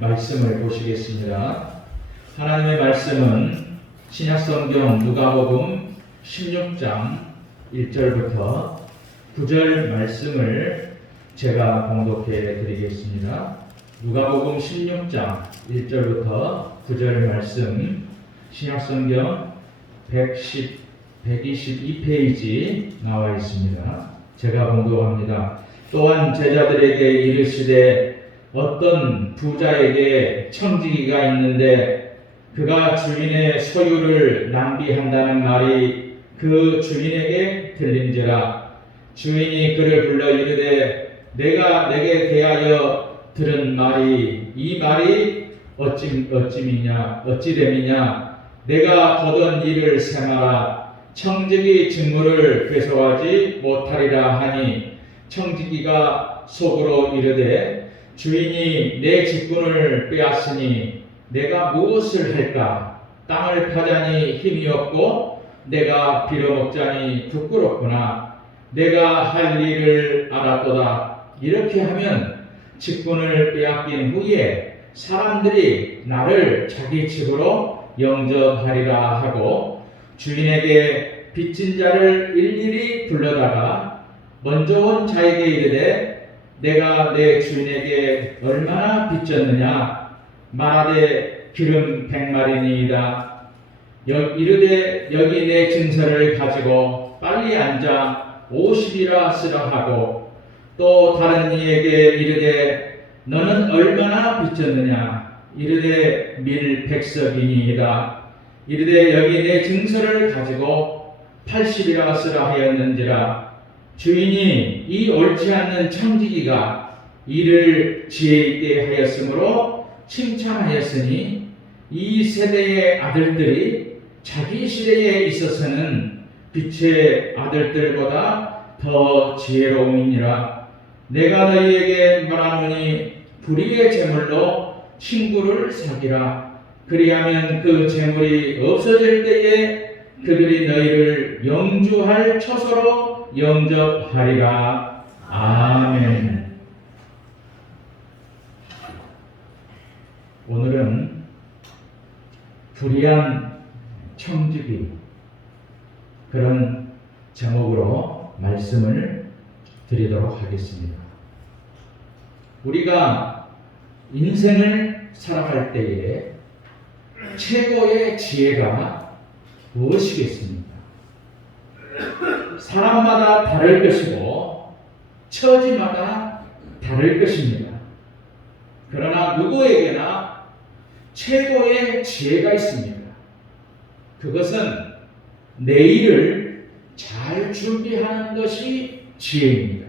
말씀을 보시겠습니다. 하나님의 말씀은 신약성경 누가복음 16장 1절부터 9절 말씀을 제가 봉독해 드리겠습니다. 누가복음 16장 1절부터 9절 말씀, 신약성경 122페이지 나와 있습니다. 제가 봉독합니다. 또한 제자들에게 이르시되 어떤 부자에게 청지기가 있는데 그가 주인의 소유를 낭비한다는 말이 그 주인에게 들린지라. 주인이 그를 불러 이르되 내가 내게 대하여 들은 말이 이 말이 어찌됨이냐. 내가 거둔 일을 세마라. 청지기 직무를 괴소하지 못하리라 하니, 청지기가 속으로 이르되 주인이 내 직분을 빼앗으니 내가 무엇을 할까? 땅을 파자니 힘이 없고 내가 빌어먹자니 부끄럽구나. 내가 할 일을 알았도다. 이렇게 하면 직분을 빼앗긴 후에 사람들이 나를 자기 집으로 영접하리라 하고, 주인에게 빚진 자를 일일이 불러다가 먼저 온 자에게 이르되 내가 내 주인에게 얼마나 빚졌느냐? 말하되 기름 100마리니이다. 이르되 여기 내 증서를 가지고 빨리 앉아 50이라 쓰라 하고, 또 다른 이에게 이르되 너는 얼마나 빚졌느냐? 이르되 밀 100석이니이다. 이르되 여기 내 증서를 가지고 80이라 쓰라 하였는지라. 주인이 이 옳지 않는 청지기가 일을 지혜 있게 하였으므로 칭찬하였으니, 이 세대의 아들들이 자기 시대에 있어서는 빛의 아들들보다 더 지혜로움이니라. 내가 너희에게 말하노니 불의의 제물로 친구를 사귀라. 그리하면 그 제물이 없어질 때에 그들이 너희를 영주할 처소로 영접하리라. 아멘. 오늘은 불의한 청지기, 그런 제목으로 말씀을 드리도록 하겠습니다. 우리가 인생을 살아갈 때에 최고의 지혜가 무엇이겠습니까? 사람마다 다를 것이고 처지마다 다를 것입니다. 그러나 누구에게나 최고의 지혜가 있습니다. 그것은 내일을 잘 준비하는 것이 지혜입니다.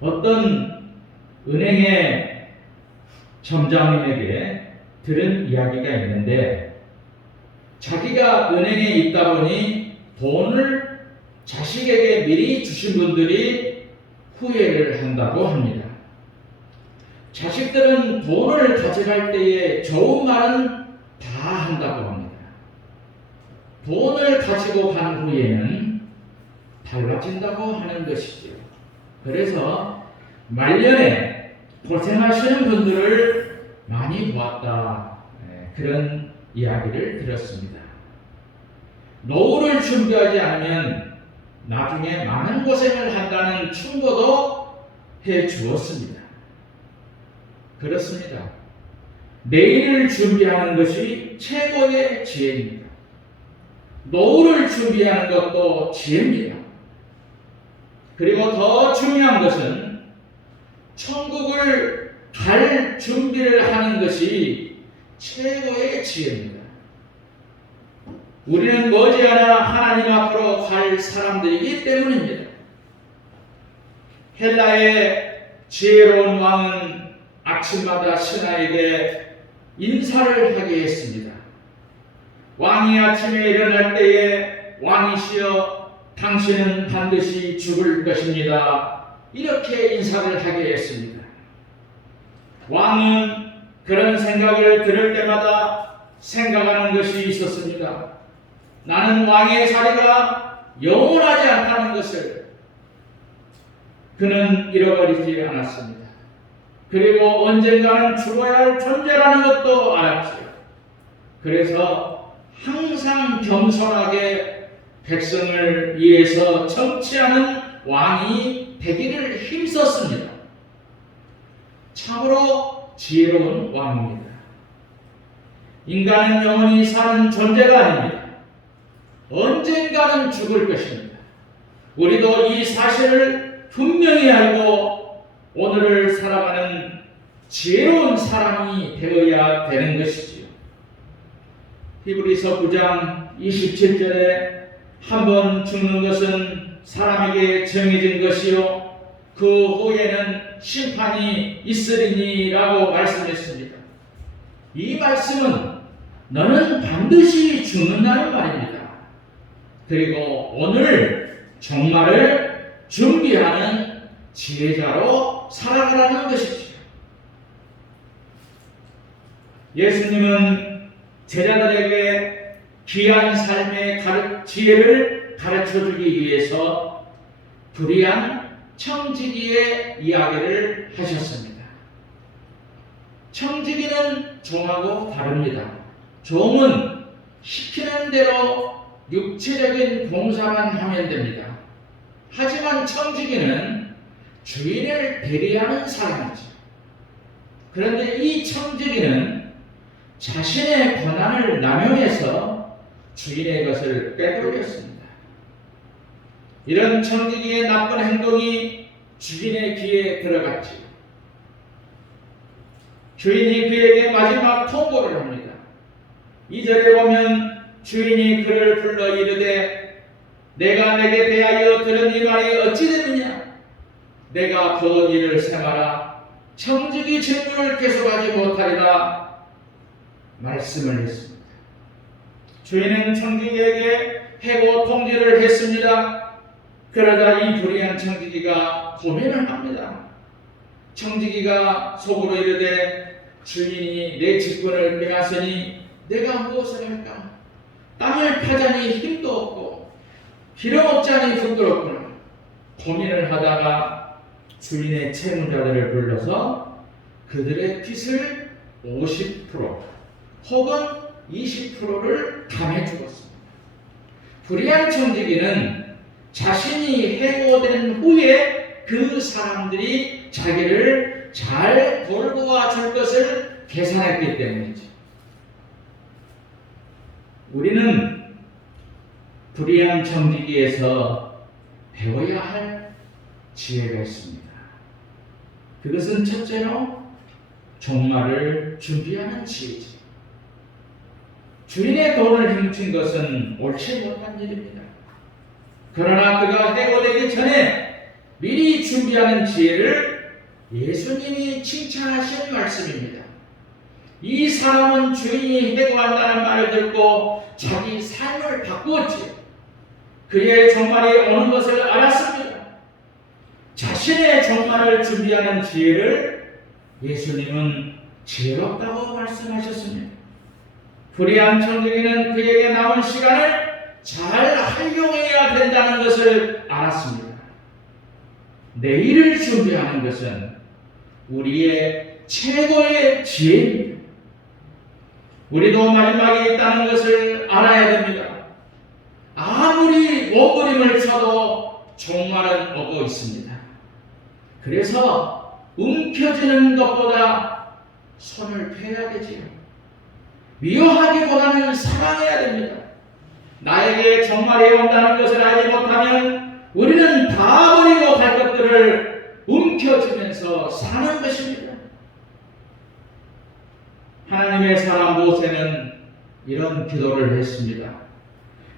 어떤 은행의 점장님에게 들은 이야기가 있는데, 자기가 은행에 있다 보니 돈을 자식에게 미리 주신 분들이 후회를 한다고 합니다. 자식들은 돈을 가져갈 때에 좋은 말은 다 한다고 합니다. 돈을 가지고 간 후에는 달라진다고 하는 것이죠. 그래서 말년에 고생하시는 분들을 많이 보았다, 그런 이야기를 들었습니다. 노후를 준비하지 않으면 나중에 많은 고생을 한다는 충고도 해 주었습니다. 그렇습니다. 내일을 준비하는 것이 최고의 지혜입니다. 노후를 준비하는 것도 지혜입니다. 그리고 더 중요한 것은 천국을 갈 준비를 하는 것이 최고의 지혜입니다. 우리는 머지않아 하나님 앞으로 갈 사람들이기 때문입니다. 헬라의 지혜로운 왕은 아침마다 신하에게 인사를 하게 했습니다. 왕이 아침에 일어날 때에 왕이시여 당신은 반드시 죽을 것입니다. 이렇게 인사를 하게 했습니다. 왕은 그런 생각을 들을 때마다 생각하는 것이 있었습니다. 나는 왕의 자리가 영원하지 않다는 것을 그는 잃어버리지 않았습니다. 그리고 언젠가는 죽어야 할 존재라는 것도 알았지요. 그래서 항상 겸손하게 백성을 위해서 정치하는 왕이 되기를 힘썼습니다. 참으로 지혜로운 왕입니다. 인간은 영원히 사는 존재가 아닙니다. 언젠가는 죽을 것입니다. 우리도 이 사실을 분명히 알고 오늘을 살아가는 지혜로운 사람이 되어야 되는 것이지요. 히브리서 9장 27절에 한 번 죽는 것은 사람에게 정해진 것이요 그 후에는 심판이 있으리니라고 말씀했습니다. 이 말씀은 너는 반드시 죽는다는 말입니다. 그리고 오늘 종말을 준비하는 지혜자로 살아가라는 것이죠. 예수님은 제자들에게 귀한 삶의 지혜를 가르쳐주기 위해서 불의한 청지기의 이야기를 하셨습니다. 청지기는 종하고 다릅니다. 종은 시키는 대로 육체적인 봉사만 하면 됩니다. 하지만 청지기는 주인을 배려하는 사람이죠. 그런데 이 청지기는 자신의 권한을 남용해서 주인의 것을 빼돌렸습니다. 이런 청지기의 나쁜 행동이 주인의 귀에 들어갔지요. 주인이 그에게 마지막 통보를 합니다. 2절에 보면 주인이 그를 불러 이르되 내가 내게 대하여 들은 이 말이 어찌 되느냐? 내가 그 일을 생하라. 청지기 질문을 계속하지 못하리라 말씀을 했습니다. 주인은 청지기에게 해고 통지를 했습니다. 그러자 이 불의한 청지기가 고민을 합니다. 청지기가 속으로 이르되 주인이 내 직분을 빼앗으니 내가 무엇을 할까? 땅을 파자니 힘도 없고 기름 없자니 부끄럽구나. 고민을 하다가 주인의 채무자들을 불러서 그들의 빚을 50% 혹은 20%를 감해 주었습니다. 불의한 청지기는 자신이 해고된 후에 그 사람들이 자기를 잘 돌보아 줄 것을 계산했기 때문이죠. 우리는 불의한 청지기에서 배워야 할 지혜가 있습니다. 그것은 첫째로 종말을 준비하는 지혜지. 주인의 돈을 훔친 것은 옳지 못한 일입니다. 그러나 그가 해고되기 전에 미리 준비하는 지혜를 예수님이 칭찬하신 말씀입니다. 이 사람은 주인이 해고한다는 말을 듣고 자기 삶을 바꾸었지요. 그의 종말이 오는 것을 알았습니다. 자신의 종말을 준비하는 지혜를 예수님은 지혜롭다고 말씀하셨습니다. 불의한 청지기는 그에게 남은 시간을 잘 활용해야 된다는 것을 알았습니다. 내일을 준비하는 것은 우리의 최고의 지혜입니다. 우리도 마지막이 있다는 것을 알아야 됩니다. 아무리 몸부림을 쳐도 종말은 오고 있습니다. 그래서 움켜쥐는 것보다 손을 펴야 되지요. 미워하기보다는 사랑해야 됩니다. 나에게 종말이 온다는 것을 알지 못하면 우리는 다 버리고 갈 것들을 움켜쥐면서 사는 것입니다. 하나님의 사람 모세는 이런 기도를 했습니다.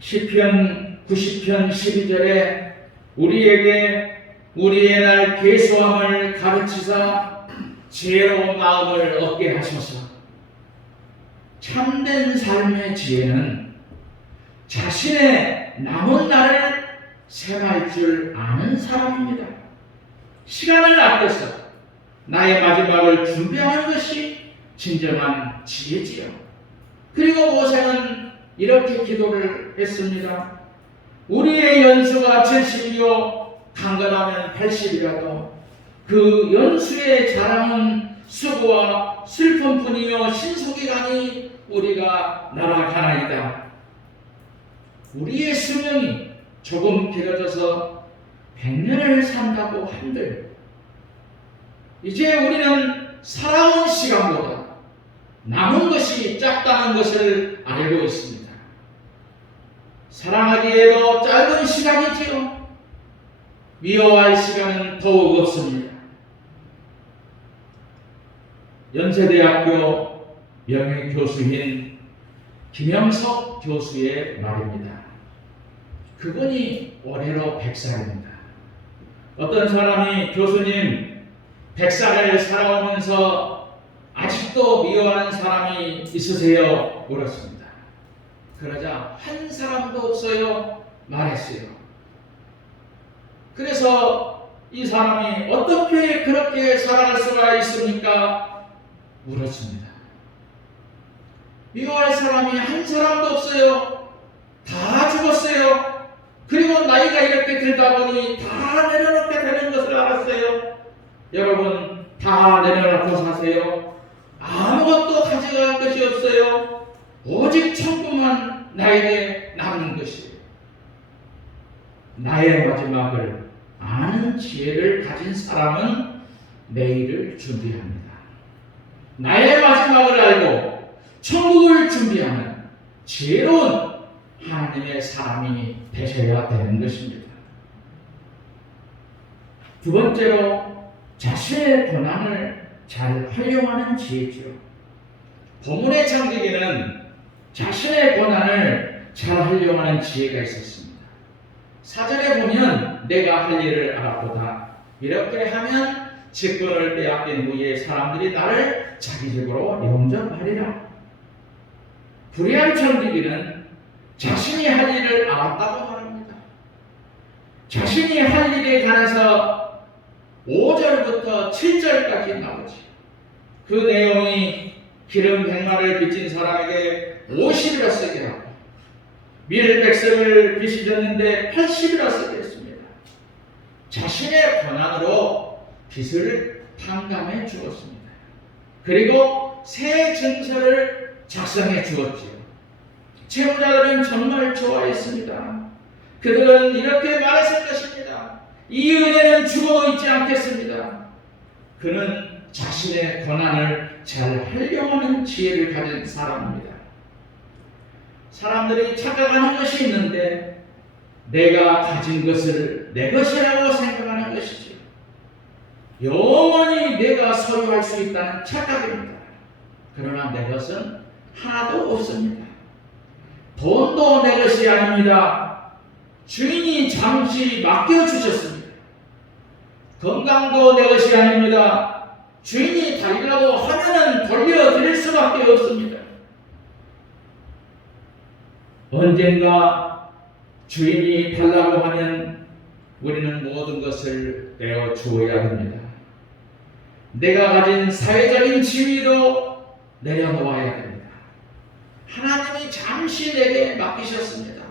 시편 90편 12절에 우리에게 우리의 날 계수함을 가르치사 지혜로운 마음을 얻게 하소서. 참된 삶의 지혜는 자신의 남은 날을 생할 줄 아는 사람입니다. 시간을 아껴서 나의 마지막을 준비하는 것이 진정한 지혜지요. 그리고 모세는 이렇게 기도를 했습니다. 우리의 연수가 70이요 강건하면 80이라도 그 연수의 자랑은 수고와 슬픔뿐이요 신속이가니 우리가 날아가나이다. 우리의 수명이 조금 길어져서 100년을 산다고 한들 이제 우리는 살아온 시간보다 남은 것이 작다는 것을 알고 있습니다. 사랑하기에도 짧은 시간이지요. 미워할 시간은 더욱 없습니다. 연세대학교 명예교수인 김영석 교수의 말입니다. 그분이 올해로 100살입니다. 어떤 사람이 교수님 100살을 살아오면서 아직도 미워하는 사람이 있으세요? 물었습니다. 그러자 한 사람도 없어요 말했어요. 그래서 이 사람이 어떻게 그렇게 살아갈 수가 있습니까? 물었습니다. 미워할 사람이 한 사람도 없어요. 다 죽었어요. 그리고 나이가 이렇게 들다 보니 다 내려놓게 되는 것을 알았어요. 여러분 다 내려놓고 사세요. 아무것도 가져갈 것이 없어요. 오직 천국만 나에게 남는 것이에요. 나의 마지막을 아는 지혜를 가진 사람은 내일을 준비합니다. 나의 마지막을 알고 천국을 준비하는 지혜로운 하나님의 사람이 되셔야 되는 것입니다. 두 번째로 자신의 권한을 잘 활용하는 지혜죠. 본문의 창세기는 자신의 권한을 잘 활용하는 지혜가 있었습니다. 사절에 보면 내가 할 일을 알았도다. 이렇게 하면 직분을 빼앗긴 후에 사람들이 나를 자기적으로 영접하리라. 불의한 청지기는 자신이 할 일을 알았다고 말합니다. 자신이 할 일에 관해서 5절부터 7절까지 나오지. 그 내용이 기름 100마를 빚진 사람에게 50이라 쓰게 하고 밀 100석을 빚이 졌는데 80이라 쓰게 했습니다. 자신의 권한으로 빚을 탕감해 주었습니다. 그리고 새 증서를 작성해 주었지요. 채무자들은 정말 좋아했습니다. 그들은 이렇게 말했을 것입니다. 이 은혜는 죽어 있지 않겠습니다. 그는 자신의 권한을 잘 활용하는 지혜를 가진 사람입니다. 사람들이 착각하는 것이 있는데 내가 가진 것을 내 것이라고 생각하는 것이죠. 영원히 내가 소유할 수 있다는 착각입니다. 그러나 내 것은 하나도 없습니다. 돈도 내 것이 아닙니다. 주인이 잠시 맡겨주셨습니다. 건강도 내 것이 아닙니다. 주인이 달라고 하면은 돌려드릴 수밖에 없습니다. 언젠가 주인이 달라고 하면 우리는 모든 것을 내어 주어야 합니다. 내가 가진 사회적인 지위도 내려놓아야 됩니다. 하나님이 잠시 내게 맡기셨습니다.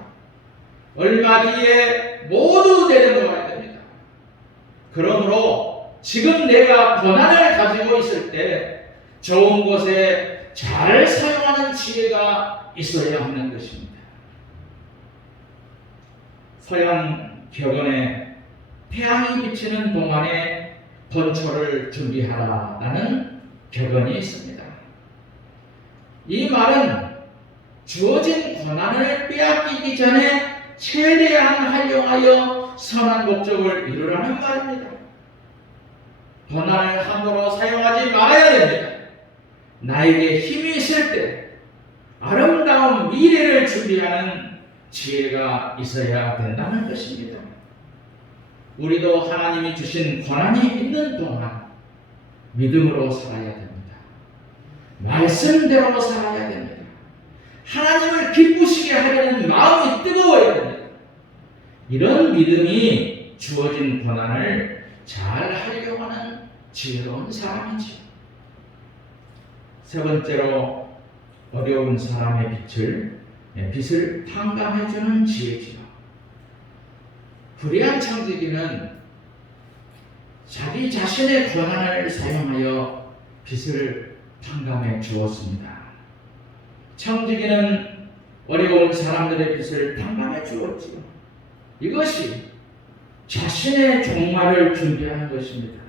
얼마 뒤에 모두 내려놓아야 됩니다. 그러므로 지금 내가 권한을 가지고 있을 때 좋은 곳에 잘 사용하는 지혜가 있어야 하는 것입니다. 서양 격언에 태양이 비치는 동안에 번초를 준비하라라는 격언이 있습니다. 이 말은 주어진 권한을 빼앗기기 전에 최대한 활용하여 선한 목적을 이루라는 말입니다. 권한을 함부로 사용하지 말아야 됩니다. 나에게 힘이 있을 때 아름다운 미래를 준비하는 지혜가 있어야 된다는 것입니다. 우리도 하나님이 주신 권한이 있는 동안 믿음으로 살아야 됩니다. 말씀대로 살아야 됩니다. 하나님을 기쁘시게 하려는 마음이 뜨거워야 됩니다. 이런 믿음이 주어진 권한을 잘 활용하는 지혜로운 사람이지. 세 번째로 어려운 사람의 빚을 탕감해주는 지혜지요. 불의한 창세기는 자기 자신의 권한을 사용하여 빚을 탕감해 주었습니다. 청지기는 어려운 사람들의 빚을 탕감해 주었지요. 이것이 자신의 종말을 준비하는 것입니다.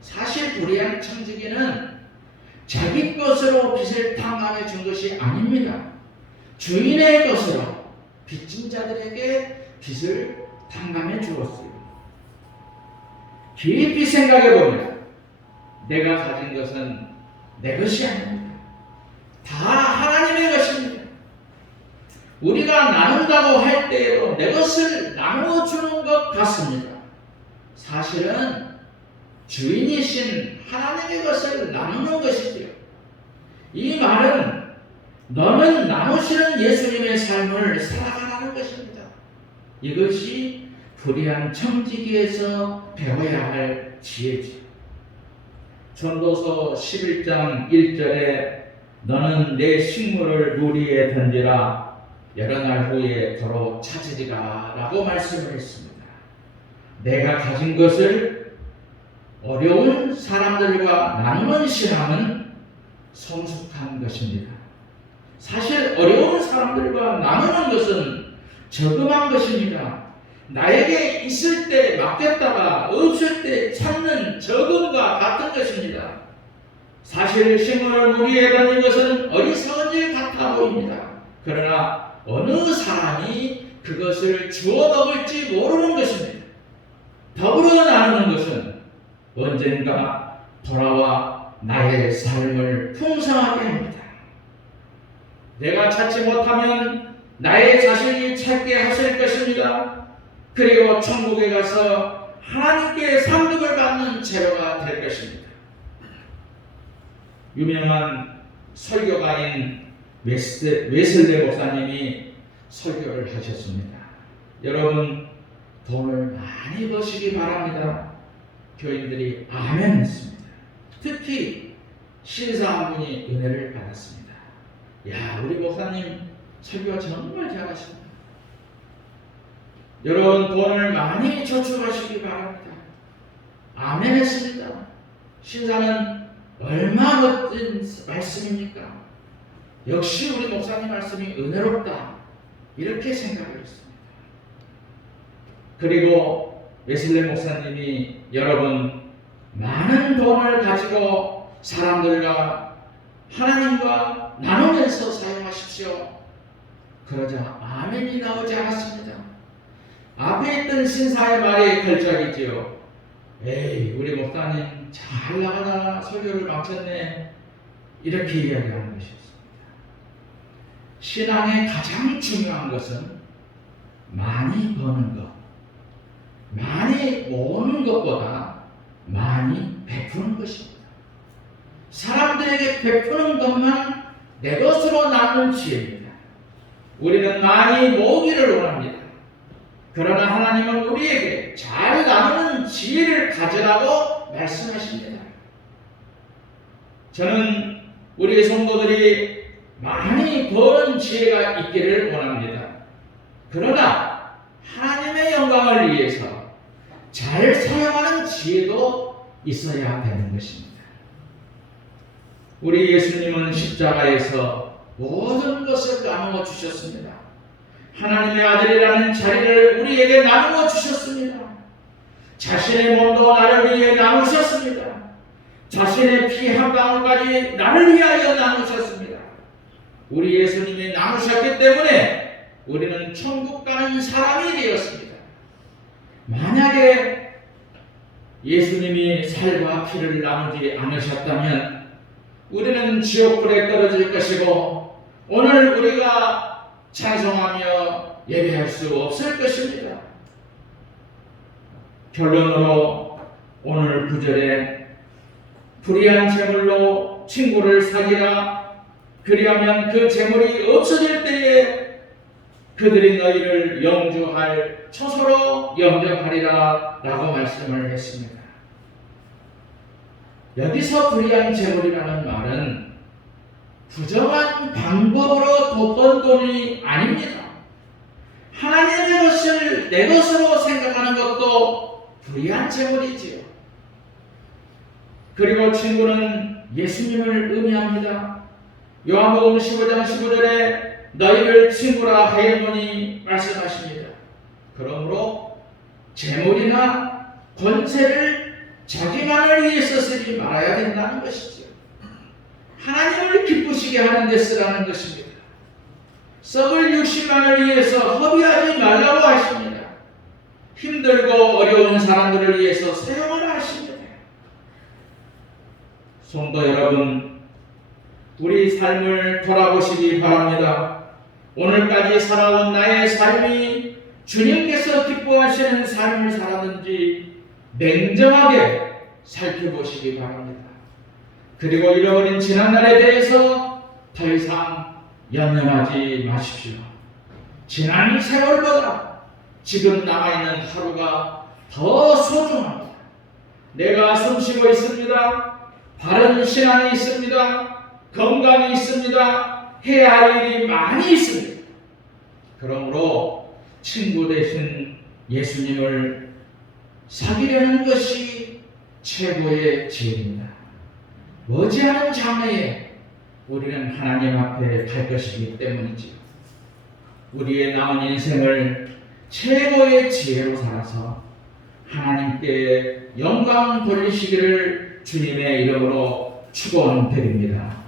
사실 불의한 청지기는 자기 것으로 빚을 탕감해 준 것이 아닙니다. 주인의 것으로 빚진 자들에게 빚을 탕감해 주었어요. 깊이 생각해 보면 내가 가진 것은 내 것이 아닙니다. 다 하나님의 것입니다. 우리가 나눈다고 할 때에도 내 것을 나누어주는 것 같습니다. 사실은 주인이신 하나님의 것을 나누는 것이지요. 이 말은 너는 나누시는 예수님의 삶을 살아가라는 것입니다. 이것이 불의한 청지기에서 배워야 할 지혜지요. 전도서 11장 1절에 너는 내 식물을 물 위에 던지라 여러 날 후에 도로 찾으리라 라고 말씀을 했습니다. 내가 가진 것을 어려운 사람들과 나누는 신앙은 성숙한 것입니다. 사실 어려운 사람들과 나누는 것은 저금한 것입니다. 나에게 있을 때 맡겼다가 없을 때 찾는 저금과 같은 것입니다. 사실 식물을 물 위에 던진 것은 어리석은 일 같아 보입니다. 그러나 어느 사람이 그것을 주워 먹을지 모르는 것입니다. 더불어 나누는 것은 언젠가 돌아와 나의 삶을 풍성하게 합니다. 내가 찾지 못하면 나의 자신이 찾게 하실 것입니다. 그리고 천국에 가서 하나님께 상급을 받는 재료가 될 것입니다. 유명한 설교가인 웨슬레 목사님이 설교를 하셨습니다. 여러분 돈을 많이 버시기 바랍니다. 교인들이 아멘 했습니다. 특히 신사 한 분이 은혜를 받았습니다. 야, 우리 목사님 설교 정말 잘하십니다. 여러분 돈을 많이 저축하시기 바랍니다. 아멘 했습니다. 신사는 얼마나 멋진 말씀입니까? 역시 우리 목사님 말씀이 은혜롭다. 이렇게 생각을 했습니다. 그리고 웨슬레 목사님이 여러분 많은 돈을 가지고 사람들과 하나님과 나누면서 사용하십시오. 그러자 아멘이 나오지 않았습니다. 앞에 있던 신사의 말이 걸작이지요. 에이, 우리 목사님 잘 나가다 설교를 마쳤네. 이렇게 이야기하는 것이었습니다. 신앙의 가장 중요한 것은 많이 버는 것, 많이 모으는 것보다 많이 베푸는 것입니다. 사람들에게 베푸는 것만 내 것으로 남는 지혜입니다. 우리는 많이 모으기를 원합니다. 그러나 하나님은 우리에게 잘 나누는 지혜를 가지라고 말씀하십니다. 저는 우리 성도들이 많이 버는 지혜가 있기를 원합니다. 그러나 하나님의 영광을 위해서 잘 사용하는 지혜도 있어야 되는 것입니다. 우리 예수님은 십자가에서 모든 것을 나누어 주셨습니다. 하나님의 아들이라는 자리를 우리에게 나누어 주셨습니다. 자신의 몸도 나를 위해 나누셨습니다. 자신의 피 한 방울까지 나를 위하여 나누셨습니다. 우리 예수님이 나누셨기 때문에 우리는 천국 가는 사람이 되었습니다. 만약에 예수님이 살과 피를 나누지 않으셨다면 우리는 지옥불에 떨어질 것이고 오늘 우리가 찬송하며 예배할 수 없을 것입니다. 결론으로 오늘 9절에 불의한 재물로 친구를 사귀라. 그리하면 그 재물이 없어질 때에 그들이 너희를 영주할 처소로 영접하리라 라고 말씀을 했습니다. 여기서 불의한 재물이라는 말은 부정한 방법으로 돋본 돈이 아닙니다. 하나님의 것을 내 것으로 생각하는 것도 불의한 재물이지요. 그리고 친구는 예수님을 의미합니다. 요한복음 15장 15절에 너희를 친구라 하였노니 말씀하십니다. 그러므로 재물이나 권세를 자기만을 위해서 쓰지 말아야 된다는 것이죠. 하나님을 기쁘시게 하는 데 쓰라는 것입니다. 썩을 육신만을 위해서 허비하지 말라고 하십니다. 힘들고 어려운 사람들을 위해서 사용을 하십니다. 성도 여러분, 우리 삶을 돌아보시기 바랍니다. 오늘까지 살아온 나의 삶이 주님께서 기뻐하시는 삶을 살았는지 냉정하게 살펴보시기 바랍니다. 그리고 잃어버린 지난날에 대해서 더 이상 연연하지 마십시오. 지난 세월보다 지금 남아있는 하루가 더 소중합니다. 내가 숨쉬고 있습니다. 바른 신앙이 있습니다. 건강이 있습니다. 해야 할 일이 많이 있습니다. 그러므로 친구 대신 예수님을 사귀려는 것이 최고의 지혜입니다. 머지않은 장래에 우리는 하나님 앞에 갈 것이기 때문이지요. 우리의 남은 인생을 최고의 지혜로 살아서 하나님께 영광 돌리시기를 주님의 이름으로 축원드립니다.